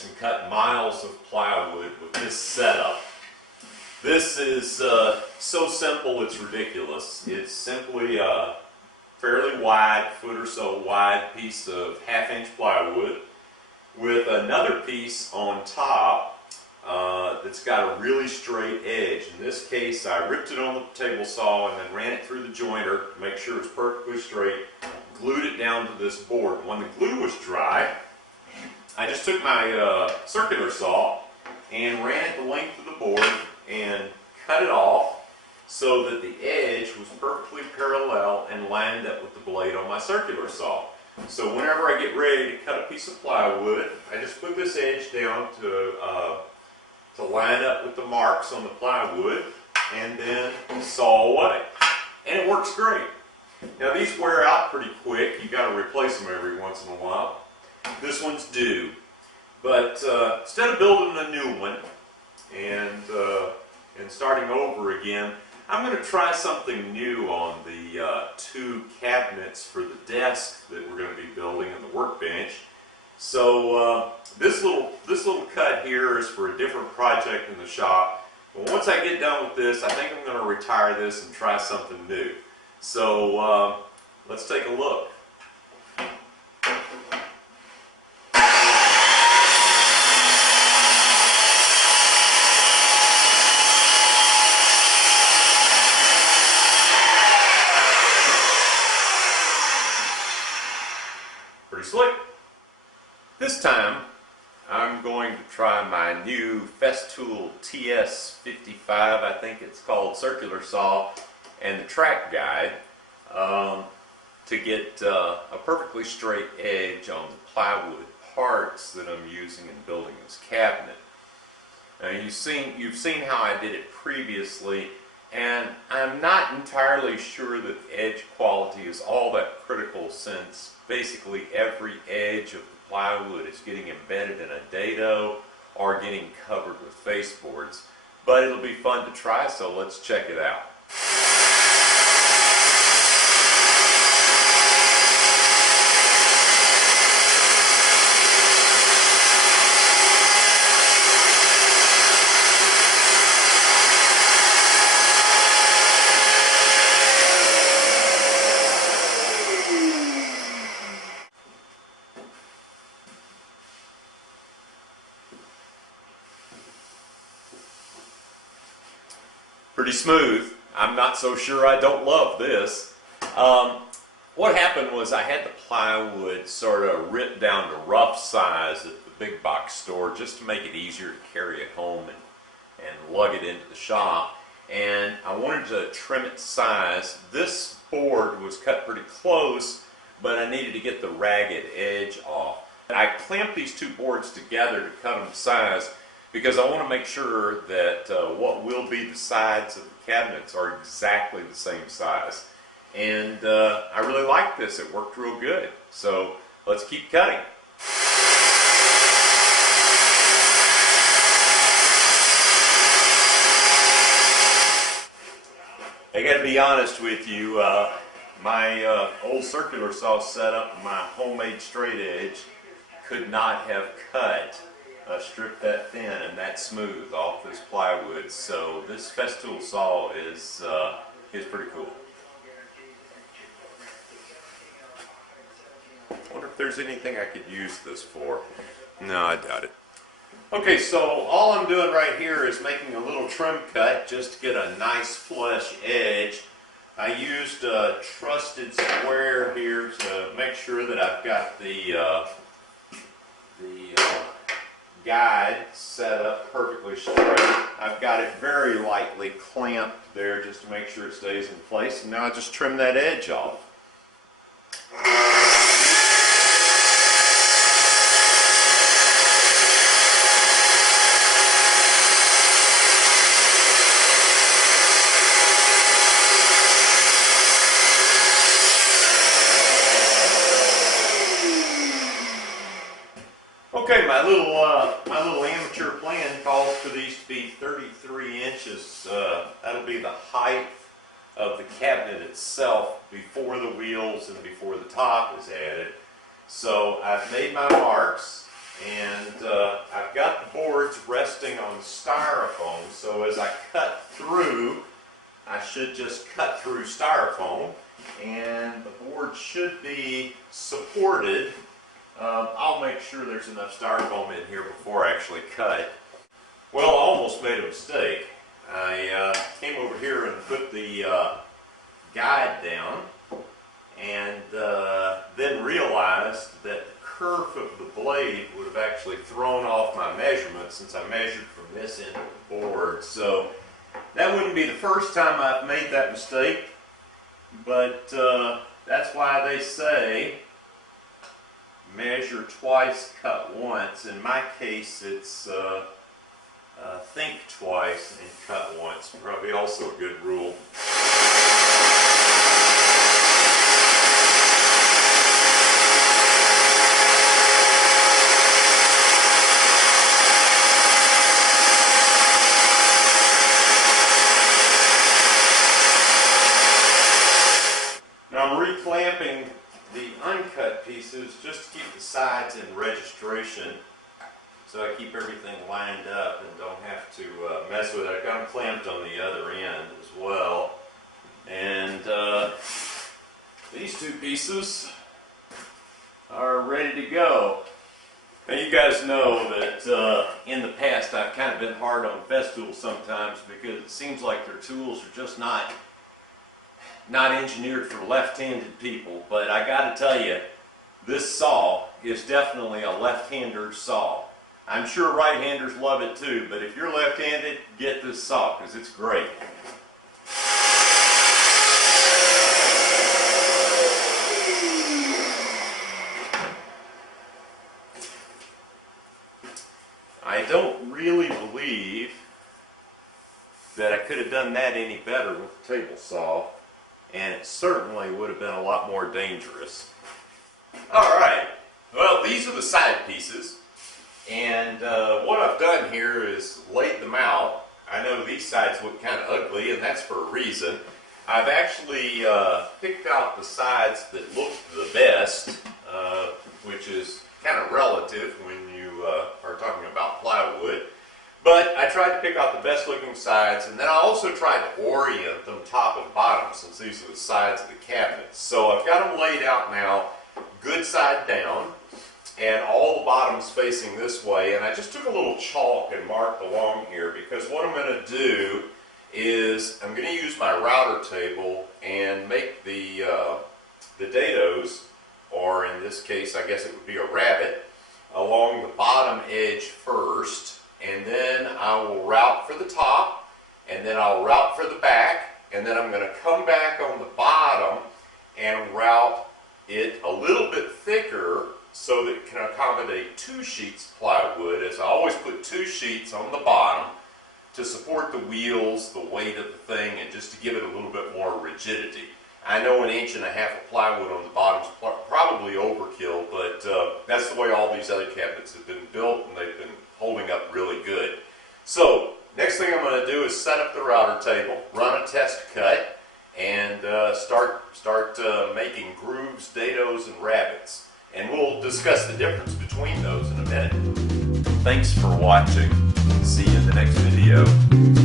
cabinets and cut miles of plywood with this setup. This is so simple it's ridiculous. It's simply a fairly wide, foot or so wide piece of 1/2-inch plywood with another piece on top that's got a really straight edge. In this case, I ripped it on the table saw and then ran it through the jointer to make sure it's perfectly straight, glued it down to this board. When the glue was dry, I just took my circular saw and ran it the length of the board and cut it off so that the edge was perfectly parallel and lined up with the blade on my circular saw. So whenever I get ready to cut a piece of plywood, I just put this edge down to line up with the marks on the plywood and then saw away. And it works great. Now these wear out pretty quick. You got to replace them every once in a while. This one's due. But instead of building a new one and starting over again, I'm going to try something new on the 2 cabinets for the desk that we're going to be building and the workbench. So this little cut here is for a different project in the shop. But once I get done with this, I think I'm going to retire this and try something new. So let's take a look. Pretty slick. This time I'm going to try my new Festool TS55, I think it's called, circular saw, and the track guide to get a perfectly straight edge on the plywood parts that I'm using in building this cabinet. Now you've seen how I did it previously, and I'm not entirely sure that edge quality is all that critical, since basically every edge of the plywood is getting embedded in a dado or getting covered with faceboards. But it'll be fun to try, so let's check it out. Pretty smooth. I'm not so sure I don't love this. What happened was I had the plywood sort of ripped down to rough size at the big box store just to make it easier to carry it home and lug it into the shop. And I wanted to trim its size. This board was cut pretty close, but I needed to get the ragged edge off. I clamped these 2 boards together to cut them to size, because I want to make sure that what will be the sides of the cabinets are exactly the same size. And I really like this. It worked real good. So let's keep cutting. I got to be honest with you, my old circular saw setup, my homemade straight edge, could not have cut strip that thin and that smooth off this plywood. So this Festool saw is pretty cool. I wonder if there's anything I could use this for. No, I doubt it. Okay, so all I'm doing right here is making a little trim cut just to get a nice flush edge. I used a trusted square here to make sure that I've got the guide set up perfectly straight. I've got it very lightly clamped there just to make sure it stays in place, and now I just trim that edge off. Okay, my little amateur plan calls for these to be 33 inches. That'll be the height of the cabinet itself before the wheels and before the top is added. So I've made my marks, And I've got the boards resting on styrofoam, so as I cut through, I should just cut through styrofoam, and the board should be supported. I'll make sure there's enough styrofoam in here before I actually cut. Well, I almost made a mistake. I came over here and put the guide down, and then realized that the curve of the blade would have actually thrown off my measurement since I measured from this end of the board. So that wouldn't be the first time I've made that mistake, but that's why they say measure twice, cut once. In my case, it's think twice and cut once. Probably also a good rule. Now I'm reclamping the uncut pieces just to keep the sides in registration, so I keep everything lined up and don't have to mess with it. I've got them clamped on the other end as well. And these two pieces are ready to go. Now you guys know that in the past I've kind of been hard on Festool sometimes because it seems like their tools are just not engineered for left-handed people. But I got to tell you, this saw is definitely a left-hander saw. I'm sure right-handers love it too, but if you're left-handed, get this saw because it's great. I don't really believe that I could have done that any better with the table saw, and it certainly would have been a lot more dangerous. Alright, well, these are the side pieces. And what I've done here is laid them out. I know these sides look kind of ugly, and that's for a reason. I've actually picked out the sides that look the best, which is kind of relative when you are talking about plywood. But I tried to pick out the best looking sides, and then I also tried to orient them top and bottom since these are the sides of the cabinets. So I've got them laid out now, good side down, and all the bottoms facing this way. And I just took a little chalk and marked along here because what I'm going to do is I'm going to use my router table and make the dados, or in this case I guess it would be a rabbet, along the bottom edge first, and then I will route for the top, and then I'll route for the back, and then I'm going to come back on the bottom and route it a little bit thicker so that it can accommodate 2 sheets of plywood, as I always put 2 sheets on the bottom to support the wheels, the weight of the thing, and just to give it a little bit more rigidity. I know 1.5 inches of plywood on the bottom is probably overkill, but that's the way all these other cabinets have been built, and they've been holding up really good. So next thing I'm going to do is set up the router table, run a test cut, and start making grooves, dados, and rabbets. And we'll discuss the difference between those in a minute. Thanks for watching. See you in the next video.